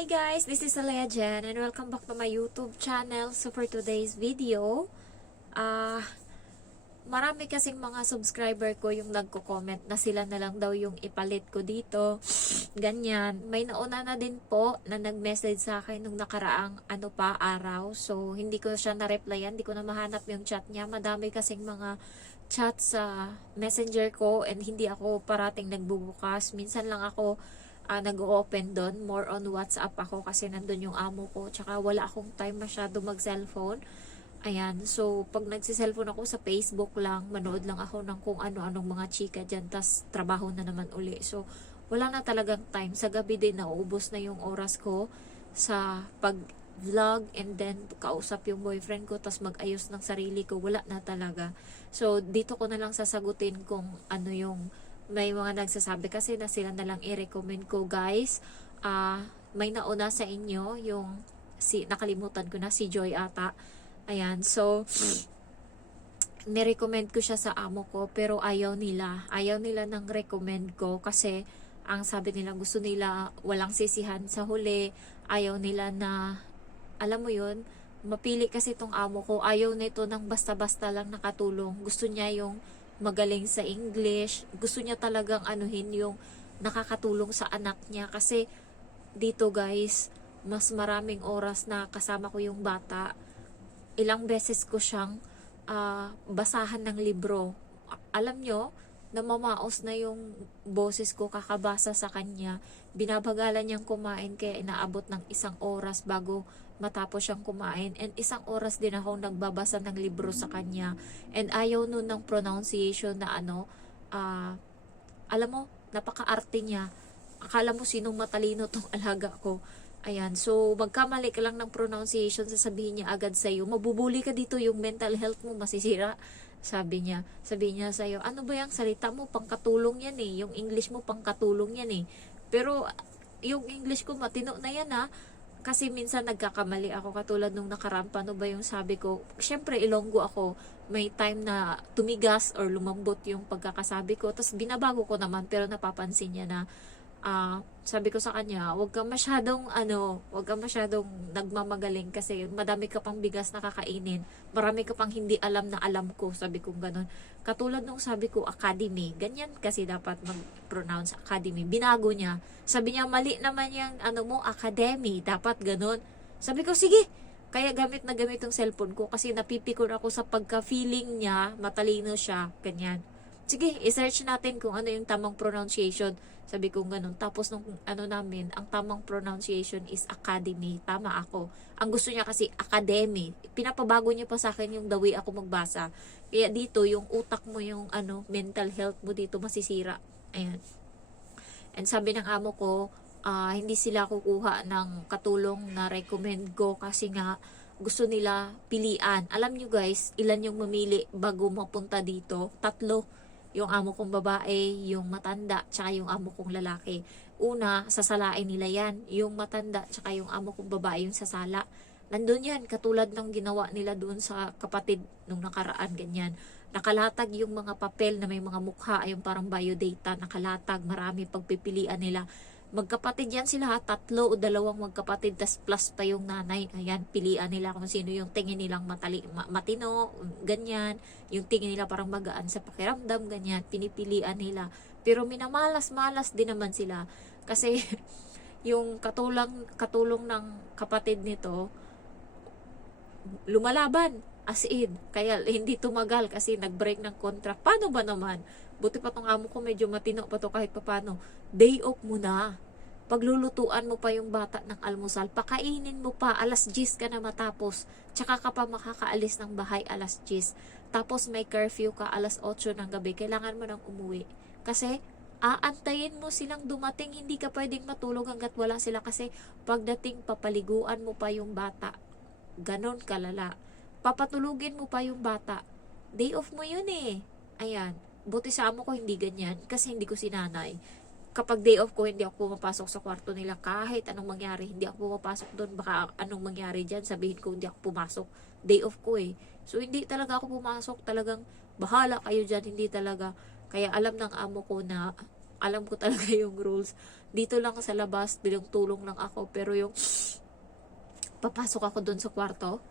Hi guys, this is Alea Jen and welcome back to my YouTube channel. So for today's video, marami kasing mga subscriber ko yung nagko-comment na sila na lang daw yung ipalit ko dito. Ganyan. May nauna na din po na nag-message sa akin nung nakaraang araw. So hindi ko siya na-replyan, hindi ko na mahanap yung chat niya. Madami kasing mga chat sa messenger ko and hindi ako parating nagbubukas. Minsan lang ako nag-open doon. More on WhatsApp ako kasi nandun yung amo ko. Tsaka wala akong time masyado mag-cellphone. Ayan. So, pag nagsi-cellphone ako sa Facebook lang, manood lang ako ng kung ano-anong mga chika dyan. Tas, trabaho na naman uli. So, wala na talagang time. Sa gabi din, nauubos na yung oras ko sa pag-vlog and then kausap yung boyfriend ko. Tas, mag-ayos ng sarili ko. Wala na talaga. So, dito ko na lang sasagutin kung ano yung may mga nagsasabi kasi na sila na lang i-recommend ko guys. May nauna sa inyo yung nakalimutan ko na si Joy ata. Ayan, so nirecommend ko siya sa amo ko pero ayaw nila ng recommend ko kasi ang sabi nila gusto nila walang sisihan sa huli. Ayaw nila na alam mo yun, mapili kasi tong amo ko. Ayaw nito ng basta-basta lang nakatulong. Gusto niya yung magaling sa English. Gusto niya talagang anuhin yung nakakatulong sa anak niya. Kasi dito guys, mas maraming oras na kasama ko yung bata. Ilang beses ko siyang basahan ng libro. Alam nyo, namamaos na yung boses ko kakabasa sa kanya. Binabagalan niyang kumain kaya inaabot ng 1 oras bago matapos siyang kumain. And 1 oras din ako nagbabasa ng libro sa kanya. And ayaw nun ng pronunciation na alam mo, napaka-arte niya. Akala mo sinong matalino tong alaga ko. Ayan, so magkamali ka lang ng pronunciation, sasabihin niya agad sa'yo, mabubuli ka dito, yung mental health mo masisira. Sabi niya sa'yo, ano ba yung salita mo, pangkatulong yan eh, yung English mo pangkatulong yan eh. Pero yung English ko matino na yan ha. Kasi minsan nagkakamali ako katulad nung nakarampa, ano ba yung sabi ko. Siyempre Ilonggo ako, may time na tumigas or lumambot yung pagkakasabi ko. Tapos binabago ko naman pero napapansin niya na sabi ko sa kanya, huwag kang masyadong nagmamagaling kasi madami ka pang bigas na kakainin. Marami ka pang hindi alam na alam ko, sabi ko ganun. Katulad nung sabi ko academy, ganyan kasi dapat mag-pronounce academy. Binago niya. Sabi niya mali naman yung academy, dapat ganun. Sabi ko sige. Kaya gamit yung cellphone ko kasi napipikon ako sa pagka-feeling niya, matalino siya, ganyan. Sige, i-search natin kung ano yung tamang pronunciation. Sabi ko ganun. Tapos nung namin, ang tamang pronunciation is academy. Tama ako. Ang gusto niya kasi academy. Pinapabago niya pa sa akin yung the way ako magbasa. Kaya dito, yung utak mo, yung mental health mo dito masisira. Ayan. And sabi ng amo ko, hindi sila kukuha ng katulong na recommend ko kasi nga gusto nila pilian. Alam nyo guys, ilan yung mamili bago mapunta dito? 3. Yung amo kong babae, yung matanda, tsaka yung amo kong lalaki. Una, sasalain nila yan. Yung matanda, tsaka yung amo kong babae, yung sasala. Nandun yan, katulad ng ginawa nila doon sa kapatid nung nakaraan, ganyan. Nakalatag yung mga papel na may mga mukha, yung parang biodata, nakalatag, marami pagpipilian nila. Magkapatid yan sila, 3 o 2 magkapatid, tas plus pa yung nanay. Ayan, pilian nila kung sino yung tingin nilang matino, ganyan. Yung tingin nila parang magaan sa pakiramdam, ganyan. Pinipilian nila. Pero minamalas-malas din naman sila. Kasi yung katulong ng kapatid nito, lumalaban. As in, kaya hindi tumagal kasi nag-break ng contract. Paano ba naman? Buti pa tong amo ko, medyo matino pa to kahit papano. Day off mo na. Paglulutuan mo pa yung bata ng almusal, pakainin mo pa, 10:00 ka na matapos. Tsaka ka pa makakaalis ng bahay 10:00. Tapos may curfew ka 8:00 ng gabi, kailangan mo nang umuwi. Kasi aantayin mo silang dumating, hindi ka pwedeng matulog hanggat wala sila kasi pagdating papaliguan mo pa yung bata. Ganon kalala. Papatulugin mo pa yung bata. Day off mo yun eh. Ayan. Buti sa amo ko hindi ganyan kasi hindi ko sinanay. Kapag day off ko, hindi ako pumapasok sa kwarto nila kahit anong mangyari. Hindi ako pumapasok doon. Baka anong mangyari dyan, sabihin ko hindi ako pumasok. Day off ko eh. So hindi talaga ako pumasok. Talagang bahala kayo dyan. Hindi talaga. Kaya alam ng amo ko na alam ko talaga yung rules. Dito lang sa labas, bilang tulong lang ako. Pero yung papasok ako dun sa kwarto,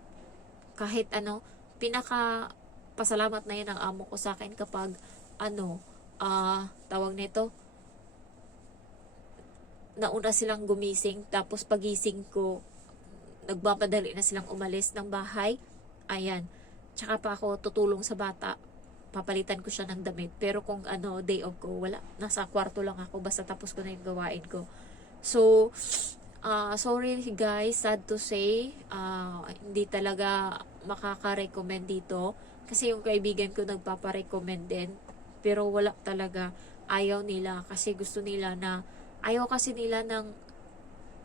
kahit ano, pinaka pasalamat na yun ang amo ko sa akin kapag ano, tawag nito, nauna silang gumising, tapos pagising ko, nagmamadali na silang umalis ng bahay. Ayan. Tsaka pa ako tutulong sa bata. Papalitan ko siya ng damit. Pero kung ano, day off ko, wala. Nasa kwarto lang ako. Basta tapos ko na yung gawain ko. So, sorry guys, sad to say, hindi talaga makaka-recommend dito. Kasi yung kaibigan ko nagpapa-recommend din. Pero wala talaga. Ayaw nila. Kasi gusto nila na, ayaw kasi nila ng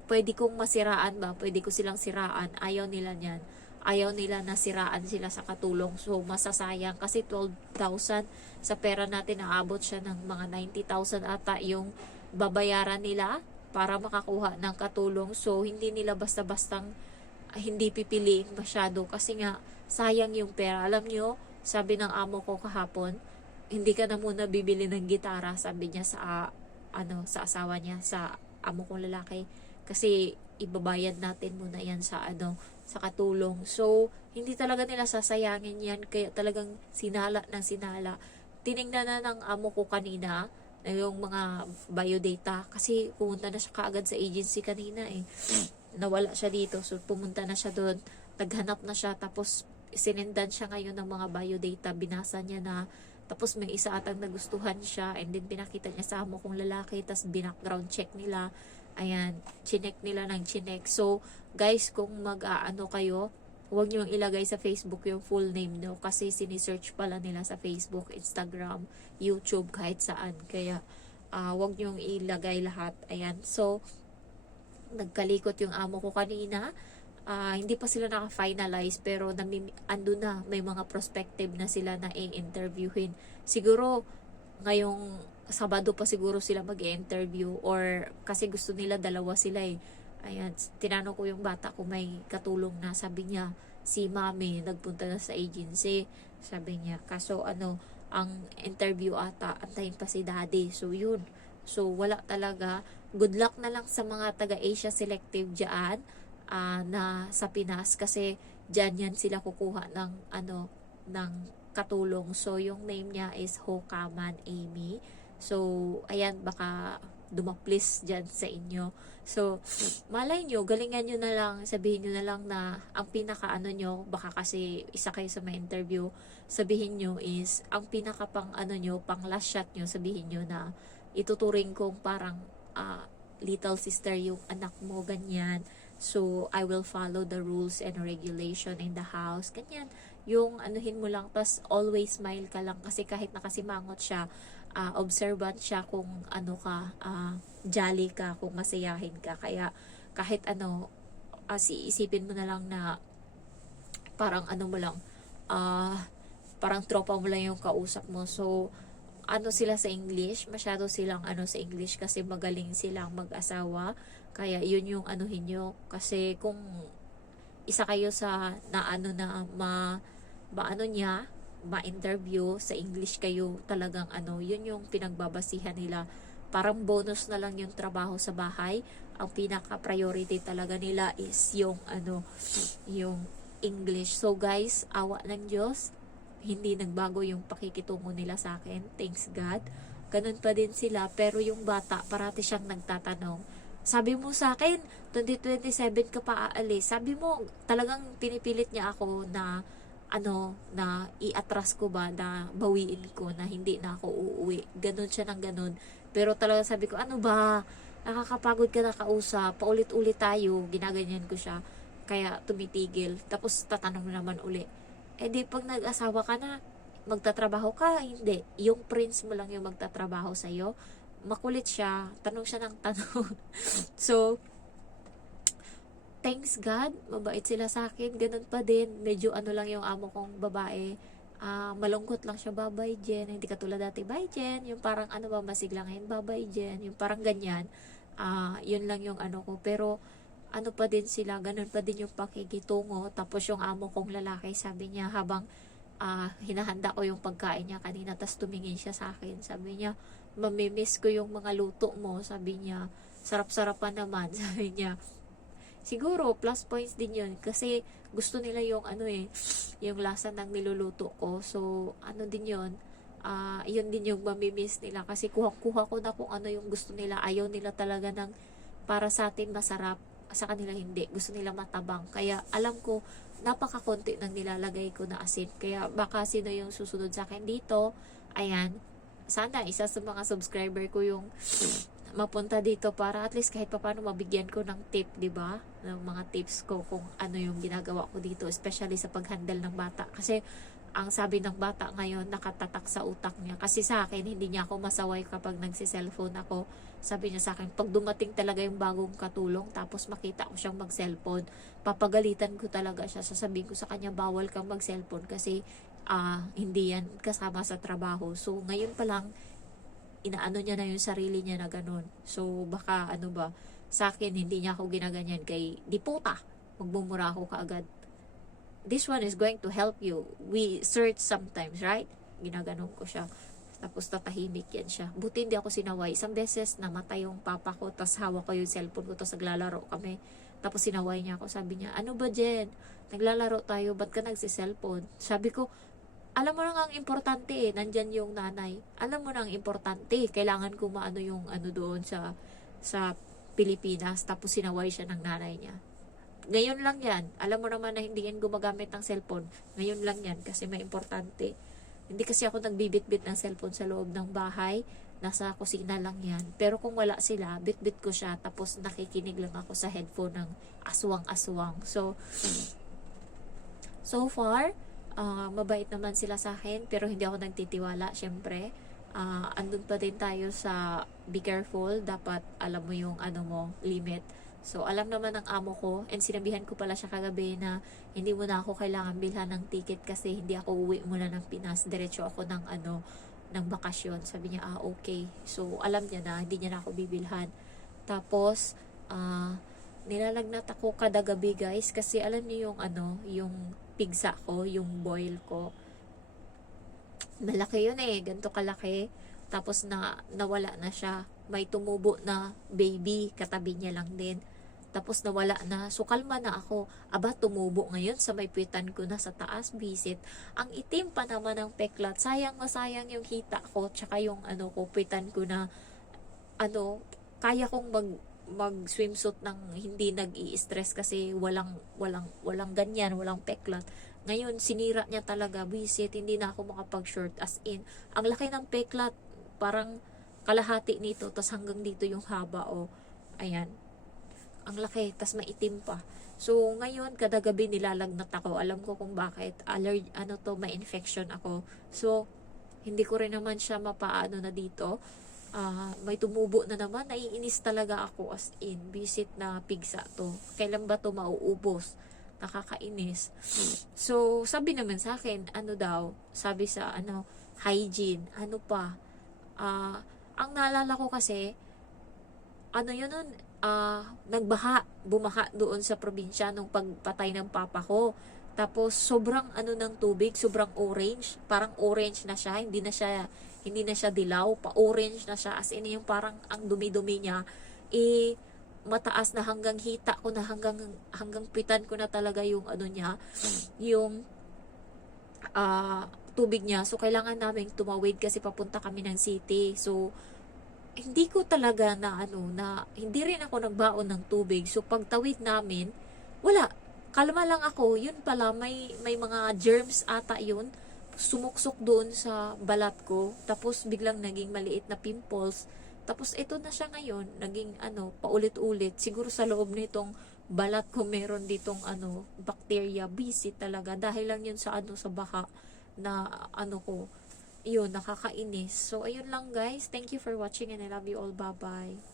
pwede kong masiraan ba? Pwede ko silang siraan. Ayaw nila niyan. Ayaw nila na siraan sila sa katulong. So, masasayang. Kasi 12,000 sa pera natin, naabot siya ng mga 90,000 ata yung babayaran nila para makakuha ng katulong. So, hindi nila basta-bastang hindi pipiliin masyado. Kasi nga, sayang yung pera. Alam nyo, sabi ng amo ko kahapon, hindi ka na muna bibili ng gitara, sabi niya sa sa asawa niya, sa amo kong lalaki, kasi ibabayad natin muna yan sa sa katulong. So, hindi talaga nila sasayangin yan, kaya talagang sinala ng sinala. Tiningnan na ng amo ko kanina na yung mga biodata, kasi pumunta na siya kaagad sa agency kanina nawala siya dito, so pumunta na siya doon, naghanap na siya, tapos sinendan siya ngayon ng mga biodata, binasa niya na, tapos may isa atang nagustuhan siya, and then pinakita niya sa amo kong lalaki, tapos background check nila, ayan, chinek nila ng chinek. So guys, kung mag-aano kayo, huwag niyo ilagay sa Facebook yung full name nyo, kasi sinisearch pala nila sa Facebook, Instagram, YouTube, kahit saan, kaya huwag niyo ilagay lahat. Ayan, so nagkalikot yung amo ko kanina. Hindi pa sila naka-finalize, pero ando na, may mga prospective na sila na i-interviewin. Siguro ngayong Sabado pa siguro sila mag-interview, or kasi gusto nila dalawa sila Ayan, tinanong ko yung bata kung may katulong na, sabi niya si mami nagpunta na sa agency, sabi niya. Kaso ang interview ata, antayin pa si daddy. So yun. So wala talaga. Good luck na lang sa mga taga-Asia Selective dyan na sa Pinas, kasi dyan yan sila kukuha ng ng katulong. So yung name niya is Hokaman Amy. So ayan, baka dumaplis dyan sa inyo. So malay nyo, galingan nyo na lang, sabihin nyo na lang na ang pinaka nyo, baka kasi isa kayo sa may interview, sabihin nyo is ang pinaka pang nyo, pang last shot nyo, sabihin nyo na ituturing kong parang little sister yung anak mo, ganyan. So, I will follow the rules and regulation in the house. Ganyan. Yung anuhin mo lang, tas always smile ka lang, kasi kahit nakasimangot siya, observant siya kung jolly ka, kung masayahin ka. Kaya kahit isipin mo na lang na parang mo lang, parang tropa mo lang yung kausap mo. So, sila sa English, masyado silang sa English, kasi magaling silang mag-asawa. Kaya yun yung anuhin nyo, kasi kung isa kayo sa ma-interview sa English kayo, talagang yun yung pinagbabasihan nila. Parang bonus na lang yung trabaho sa bahay. Ang pinaka priority talaga nila is yung yung English. So guys, awa ng Diyos, hindi nagbago yung pakikitungo nila sa akin. Thanks God. Ganun pa din sila. Pero yung bata, parati siyang nagtatanong. Sabi mo sa akin, 2027 ka pa aalis. Sabi mo, talagang pinipilit niya ako na na i-atras ko ba, na bawiin ko, na hindi na ako uuwi. Ganun siya ng ganun. Pero talaga sabi ko, ano ba? Nakakapagod ka na kausap. Paulit-ulit tayo. Ginaganyan ko siya. Kaya tumitigil. Tapos tatanong naman uli. Di pag nag-asawa ka na, magtatrabaho ka? Hindi. Yung prince mo lang yung magtatrabaho sa'yo. Makulit siya. Tanong siya ng tanong. So, thanks God, mabait sila sa akin. Ganun pa din. Medyo lang yung amo kong babae. Malungkot lang siya, babay Jen. Hindi katulad dati, bye Jen. Yung parang masigla ngayon, babay Jen. Yung parang ganyan. Yun lang yung ko. Pero, pa din sila, ganun pa din yung pakikitungo. Tapos yung amo kong lalaki, sabi niya, habang hinahanda ko yung pagkain niya kanina, tas tumingin siya sa akin, sabi niya, mamimiss ko yung mga luto mo. Sabi niya, sarap-sarapan naman. Sabi niya, siguro, plus points din yun. Kasi, gusto nila yung, yung lasa ng niluluto ko. So, ano din yun, yun din yung mamimiss nila. Kasi, kuha ko na kung ano yung gusto nila. Ayaw nila talaga ng, para sa atin masarap. Sa kanila hindi. Gusto nila matabang. Kaya, alam ko, napakakonti nang nilalagay ko na asin. Kaya, baka sino yung susunod sa akin dito. Ayan. Sana, isa sa mga subscriber ko yung mapunta dito para at least kahit papaano mabigyan ko ng tip, di ba? Ng mga tips ko kung ano yung ginagawa ko dito, especially sa paghandle ng bata. Kasi ang sabi ng bata ngayon, nakatatak sa utak niya. Kasi sa akin, hindi niya ako masaway kapag nagsi-cellphone ako. Sabi niya sa akin, pag dumating talaga yung bagong katulong, tapos makita ko siyang mag-cellphone, papagalitan ko talaga siya. Sasabihin ko sa kanya, bawal kang mag-cellphone kasi hindi yan kasama sa trabaho. So, ngayon pa lang, inaano niya na yung sarili niya na ganun. So, baka sa akin, hindi niya ako ginaganyan kay di puta. Magmumura ako kaagad. This one is going to help you. We search sometimes, right? Ginaganon ko siya. Tapos tatahimik yan siya. Buti hindi ako sinaway. Isang beses namatay yung papa ko, tapos hawak ko yung cellphone ko, tapos naglalaro kami. Tapos sinaway niya ako. Sabi niya, ano ba Jen? Naglalaro tayo, ba't ka nagsi-cellphone? Sabi ko, alam mo na nga ang importante nandyan yung nanay. Alam mo na ang importante, kailangan ko maano yung doon sa Pilipinas, tapos sinaway siya ng nanay niya. Ngayon lang yan. Alam mo naman na hindi yan gumagamit ng cellphone. Ngayon lang yan kasi may importante. Hindi kasi ako nagbibit-bit ng cellphone sa loob ng bahay. Nasa kusina lang yan. Pero kung wala sila, bit-bit ko siya, tapos nakikinig lang ako sa headphone ng aswang-aswang. So far, mabait naman sila sa akin, pero hindi ako nagtitiwala, syempre. Andun pa din tayo sa be careful, dapat alam mo yung limit. So, alam naman ng amo ko, and sinabihan ko pala siya kagabi na hindi mo na ako kailangan bilhan ng ticket kasi hindi ako uwi muna ng Pinas, diretso ako ng ng bakasyon. Sabi niya, okay. So, alam niya na, hindi niya na ako bibilhan. Tapos, nilalagnat ako kada gabi guys, kasi alam niyo yung yung pigsa ko, yung boil ko. Malaki yun ganito kalaki. Tapos nawala na siya. May tumubo na baby, katabi niya lang din. Tapos nawala na. So kalma na ako. Aba, tumubo ngayon sa may puwitan ko na sa taas, visit. Ang itim pa naman ng peklat. Sayang na sayang yung hita ko. Tsaka yung puwitan ko na kaya kong mag swimsuit ng hindi nag-i-stress kasi walang ganyan, walang peklat. Ngayon, sinira niya talaga, visit, hindi na ako makapag-short, as in, ang laki ng peklat, parang kalahati nito, tas hanggang dito yung haba, ayan, ang laki, tas maitim pa. So, ngayon, kada gabi nilalagnat ako, alam ko kung bakit, may infection ako. So, hindi ko rin naman siya mapaano na dito, may tumubo na naman, naiinis talaga ako, as in, visit na pigsa to. Kailan ba to mauubos? Nakakainis. So, sabi naman sa akin, sabi sa hygiene, ang naalala ko kasi, bumaha doon sa probinsya nung pagpatay ng papa ko. Tapos, sobrang ng tubig, sobrang orange, parang orange na siya, hindi na siya dilaw, pa-orange na siya, as in yung parang ang dumi-dumi niya, mataas na hanggang hita ko na, hanggang pitan ko na talaga yung yung tubig niya. So, kailangan namin tumawid kasi papunta kami ng city. So, hindi ko talaga hindi rin ako nagbaon ng tubig. So, pagtawid namin, wala. Kalma lang ako. Yun pala, may mga germs ata yun. Sumuksok doon sa balat ko. Tapos, biglang naging maliit na pimples. Tapos ito na siya ngayon, naging paulit-ulit. Siguro sa loob nitong balat ko meron ditong bacteria, visit talaga. Dahil lang yun sa sa baka na ko. Yun, nakakainis. So ayun lang guys. Thank you for watching and I love you all. Bye-bye.